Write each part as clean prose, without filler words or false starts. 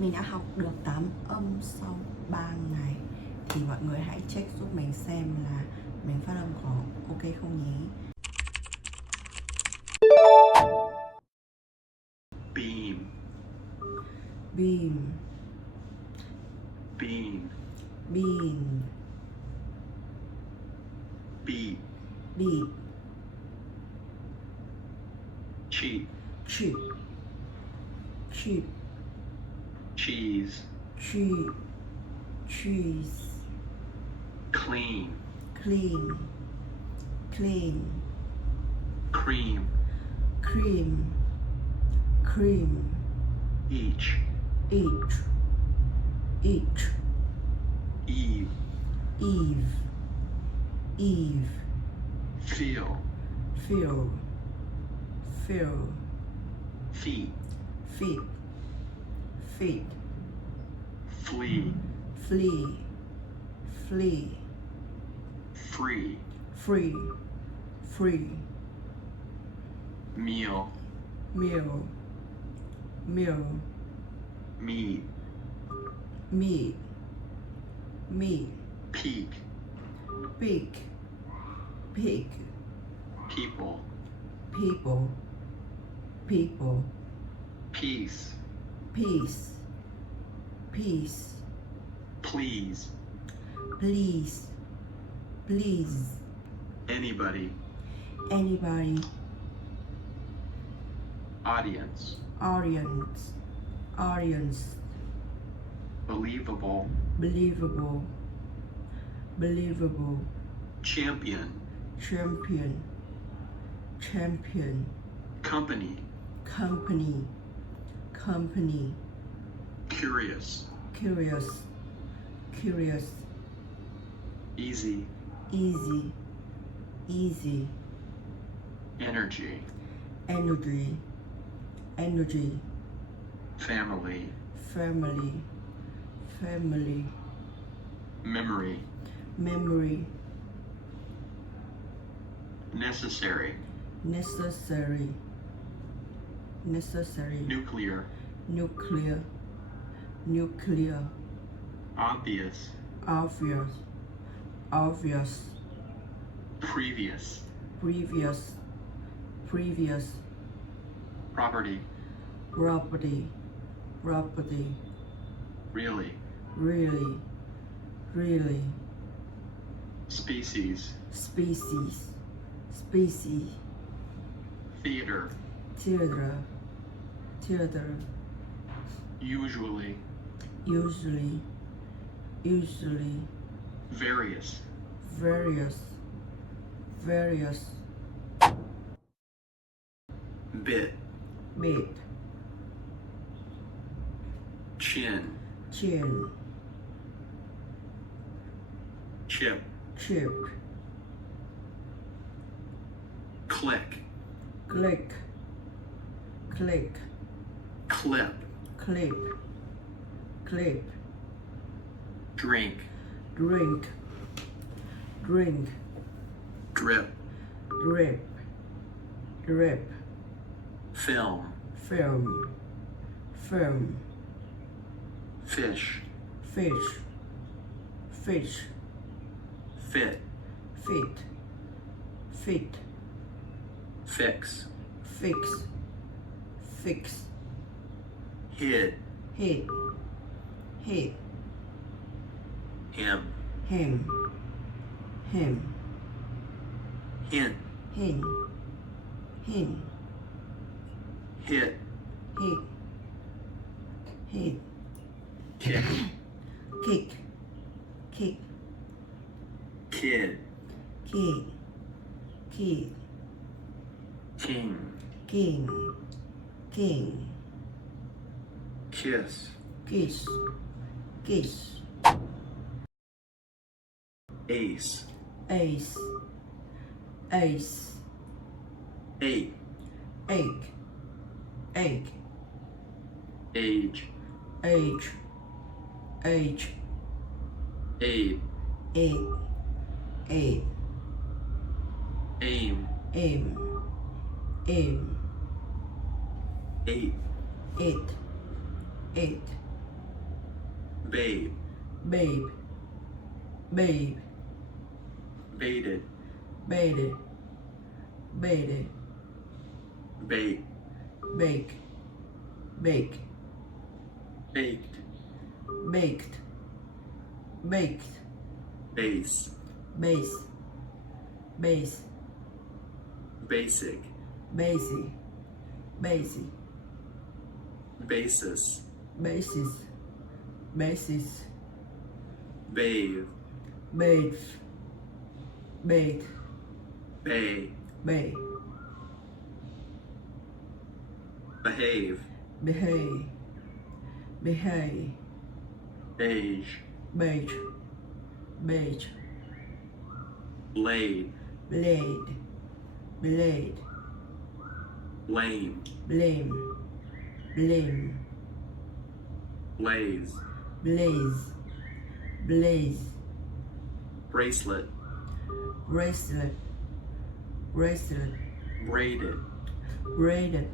Mình đã học được 8 âm sau 3 ngày. Thì mọi người hãy check giúp mình xem là mình phát âm có ok không nhé. Beam. Beam. Bean. Bean. Beat. Beat. Cheap. Cheap. Cheap. Cheese. Cheap. Cheese. Clean. Clean. Clean. Cream. Cream. Cream. Each. Each. Each. Eve. Eve. Eve. Feel. Feel. Feel. Feet. Feet. Feet. Flee. Flee. Flee. Free. Free. Free. Meal. Meal. Meal. Meat. Meat. Meat. Peak. Pig. Pig. People. People. People. Peace. Peace. Peace. Please. Please. Please. Anybody. Anybody. Audience. Audience. Audience. Believable. Believable. Believable. Champion. Champion. Champion. Company. Company. Company. Curious. Curious. Curious. Easy. Easy. Easy. Energy. Energy. Energy. Family. Family. Family. Memory. Memory. Necessary. Necessary. Necessary. Nuclear. Nuclear. Nuclear. Obvious. Obvious. Obvious. Previous. Previous. Previous. Property. Property. Property. Really. Really. Really. Species. Species. Species. Theater. Theater. Theater. Usually. Usually. Usually. Various. Various. Various. Bit. Bit. Chin. Chin. Chip. Chip. Click. Click. Click. Clip. Clip. Clip. Drink. Drink. Drink. Drip. Drip. Drip. Film. Film. Film. Fish. Fish. Fish. Fit. Fit. Fit. Fix. Fix. Fix. Hid. Hit. Hit. Him. Him. Him. Hint. Him. Him. Hit. Hit. Hit. Kick. Kick. Kick. Kid. Kid. Kid. King. King. King. Kiss. Kiss. Kiss. Ace. Ace. Ace. Eight. Egg. Egg. Age. Age. Age. Aid. Aid. Aid. Aim. Aim. Aim. Eight. Eight. Eight. babe, babe, babe, baited, baited, baited, bake, bake, bake, baked, baked, baked, base, base, base, basic, basic, basic, basis, basis, basis, bathe, bathe, bathe, bay, bay, behave, behave, behave, beige, beige, beige, blade, blade, blade, blame, blame, blame, blaze, blaze, blaze, bracelet, bracelet, bracelet, braided, braided,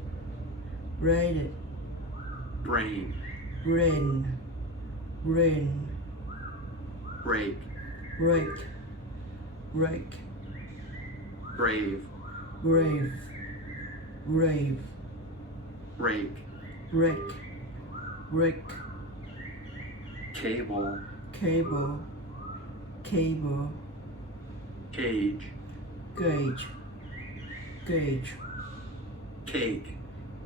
braided, brain, rain, rain, break, rake, rake, brave, grave, rave, rake, rake, rake, cable, cable, cable, cage, gauge, gauge, cake,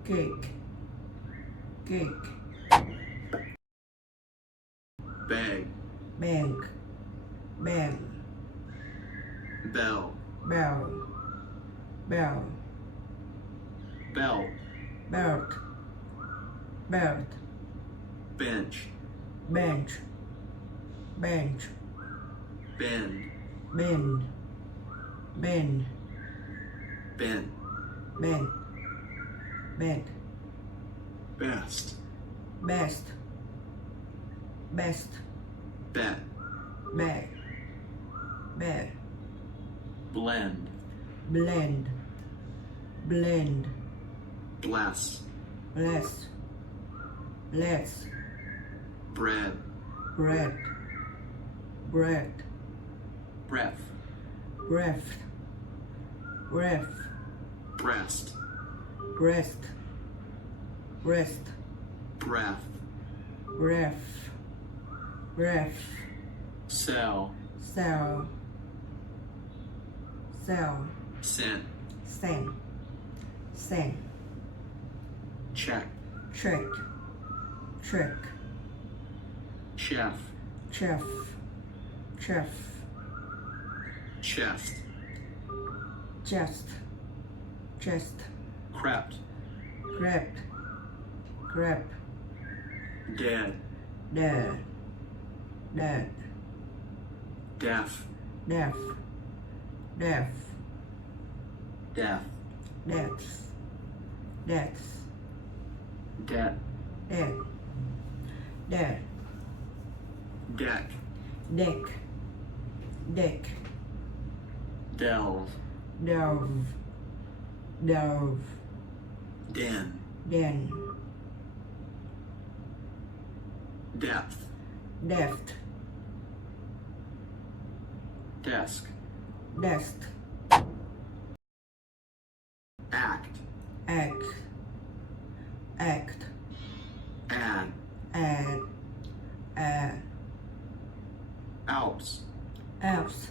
cake, cake, bag, bag, bag, bell, bell, bell, belt, belt, belt, bench, bench, bench, bend, bend, bend, bent, bend, bend, best, best, best, bet, bag, bag, blend, blend, blend, bless, bless, bless, bread, bread, bread, breath, breath, breath, breast, breast, breast, breath, breath, breath, cell, cell, cell, scent, send, send, check, check, check, chef, chef, chef, chest, chest, chest, crept, crept, crept, dead, dead, dead, deaf, deaf, deaf, death, death, death, debt, dead, dead, deck, deck, deck, delve, delve, delve, den, den, depth, deft, desk, desk, act, act, act, add, add, add, Alps, oust,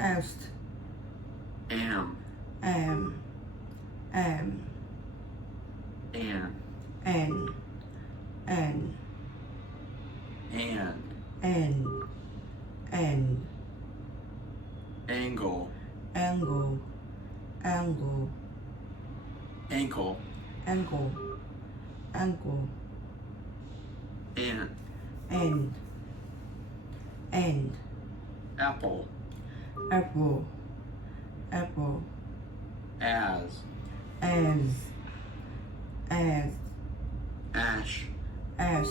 oust, am, am, an, an, and, and, angle, angle, angle, ankle, ankle, ankle, ant, and, apple, apple, apple, as, as, ash, ash,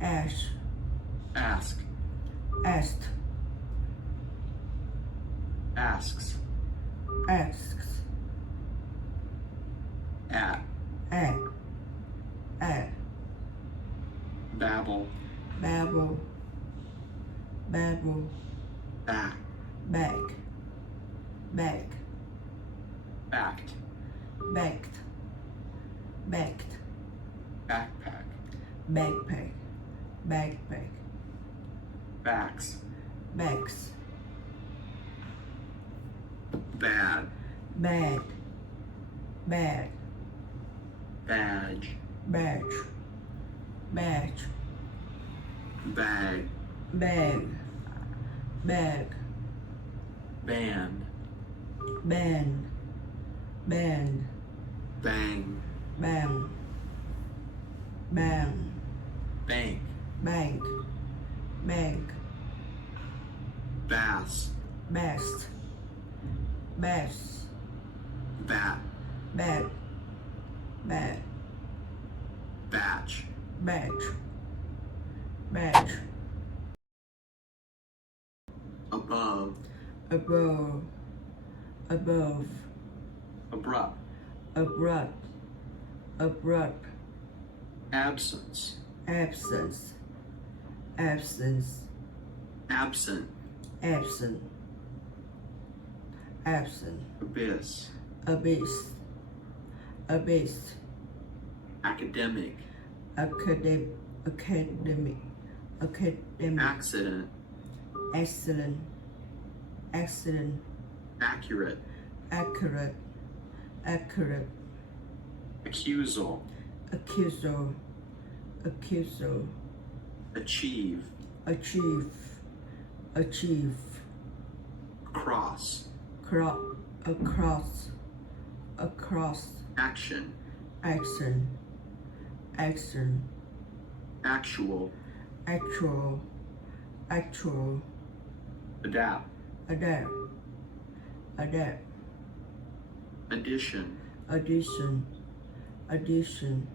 ash, ask, asked, asks, asks, at, at, babble, babble, babble, back, back, back, backed, backed, backed, backpack, backpack, backpack, backs, backs, bad, bag, bag, badge, badge, badge, bag, bag, bag, band, band, band, bang, bang, bang, bank, bank, bank, bass, best, best, bat, bat, bat, batch, batch, batch, above, above, above, abrupt, abrupt, abrupt, absence, absence, absence, absent, absent, absent, abyss, abyss, abyss, academic, academic, academic, academic, accident, excellent, excellent, accurate, accurate, accurate, accusal, accusal, accusal, achieve, achieve, achieve, cross, across, across, action, action, action, actual, actual, actual, adapt, adapt, adapt, addition, addition, addition,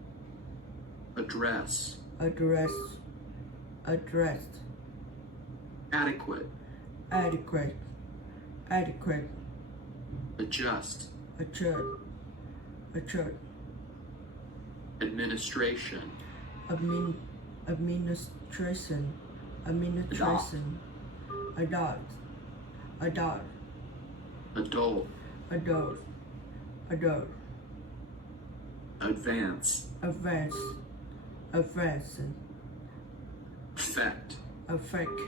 address, address, address, adequate, adequate, adequate, adjust, adjust, adjust, administration, administration, administration, adopt, adopt, adult, adult, adult, advance, advance, advance, affect, affect,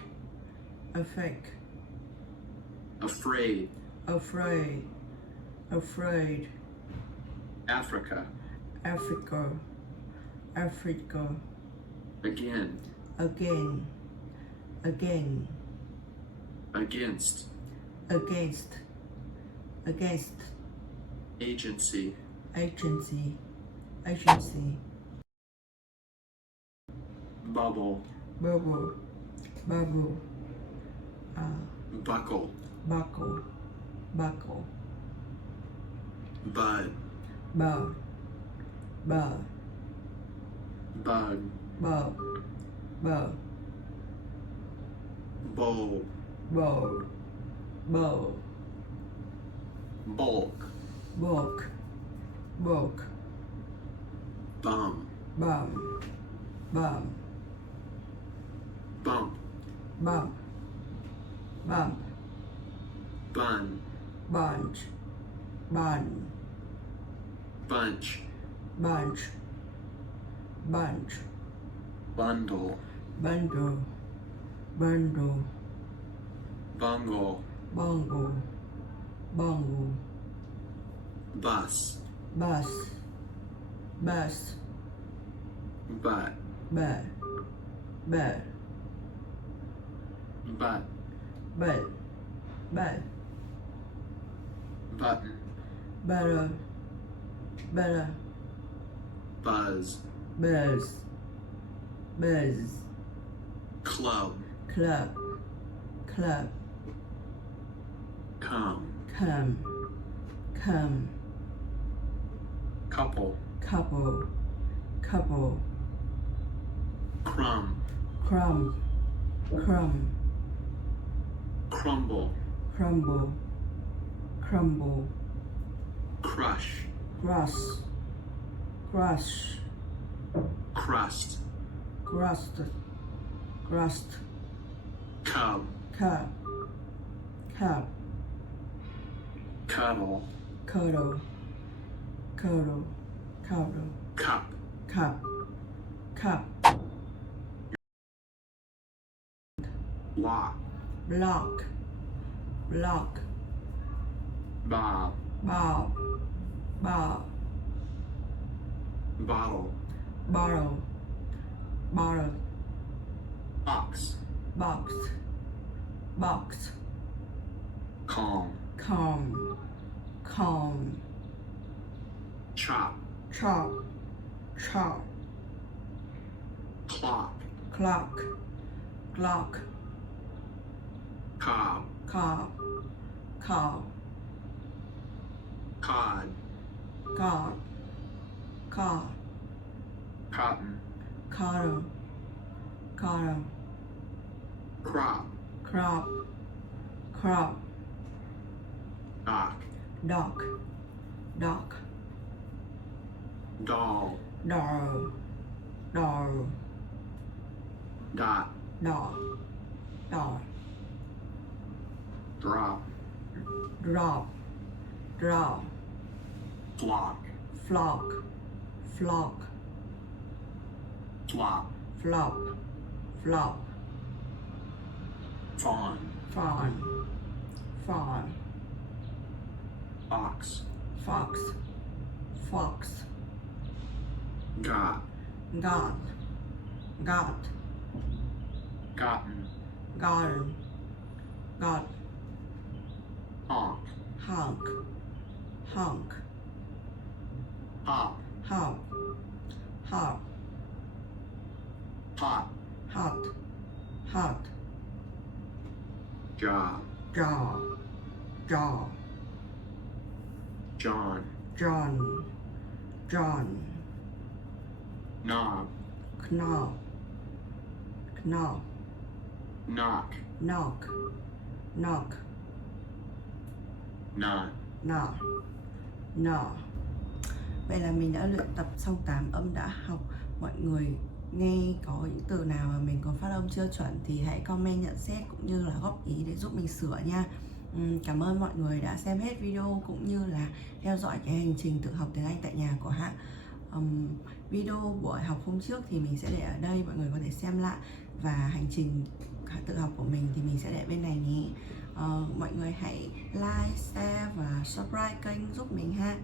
affect, afraid, afraid, afraid, Africa, Africa, Africa, again, again, again, against, against, against, agency, agency, agency, bubble, bubble, bubble, buckle, buckle, buckle, bud, bud, bud, bug, bud, bud, bowl, bowl, bowl, bulk, bulk, bulk, bum, bum, bum, bump, bump, bump, bun, bunch, bun, bunch, bunch, bunch, bundle, bundle, bundle, bungle, bungle, bungle, bus, bus, bus, butt, butt, butt, butt, butt, butt, button, butter, butter, buzz, buzz, buzz, club, club, club, come, come, come, couple, couple, couple, crumb, crumb, crumb, crumble, crumble, crumble, crush, crush, crush, crust, crust, crust, cub, cup, cup, cuddle, cuddle, cuddle, cuddle, cup, cup, cup, block, block, block, bob, bob, bob, bottle, bottle, bottle, box, box, box, calm, calm, calm, chop, chop, chop, clock, clock, clock, cob, cob, cob, cod, cod, cod, cotton, cotton, cotton, crop, crop, crop, dock, dock, dock, doll, doll, doll, dot, doll, doll, drop, drop, drop, flock, flock, flock, flop, flop, flop, fawn, fawn, fawn, fox, fox, fox, got, got, got, gotten, garden, got, honk, honk, honk, hop, hop, hop, hot, hot, hot, jaw, jaw, jaw, John, John, John, knob, knob, knob, knock, knock, knock, knot. nọ, nọ. Vậy là mình đã luyện tập xong 8 âm đã học. Mọi người nghe có những từ nào mà mình có phát âm chưa chuẩn thì hãy comment nhận xét cũng như là góp ý để giúp mình sửa nha. Cảm ơn mọi người đã xem hết video cũng như là theo dõi cái hành trình tự học tiếng Anh tại nhà của Hạ. Video buổi học hôm trước thì mình sẽ để ở đây, mọi người có thể xem lại. Và hành trình tự học của mình thì mình sẽ để bên này nhé. Mọi người hãy like, share và subscribe kênh giúp mình ha.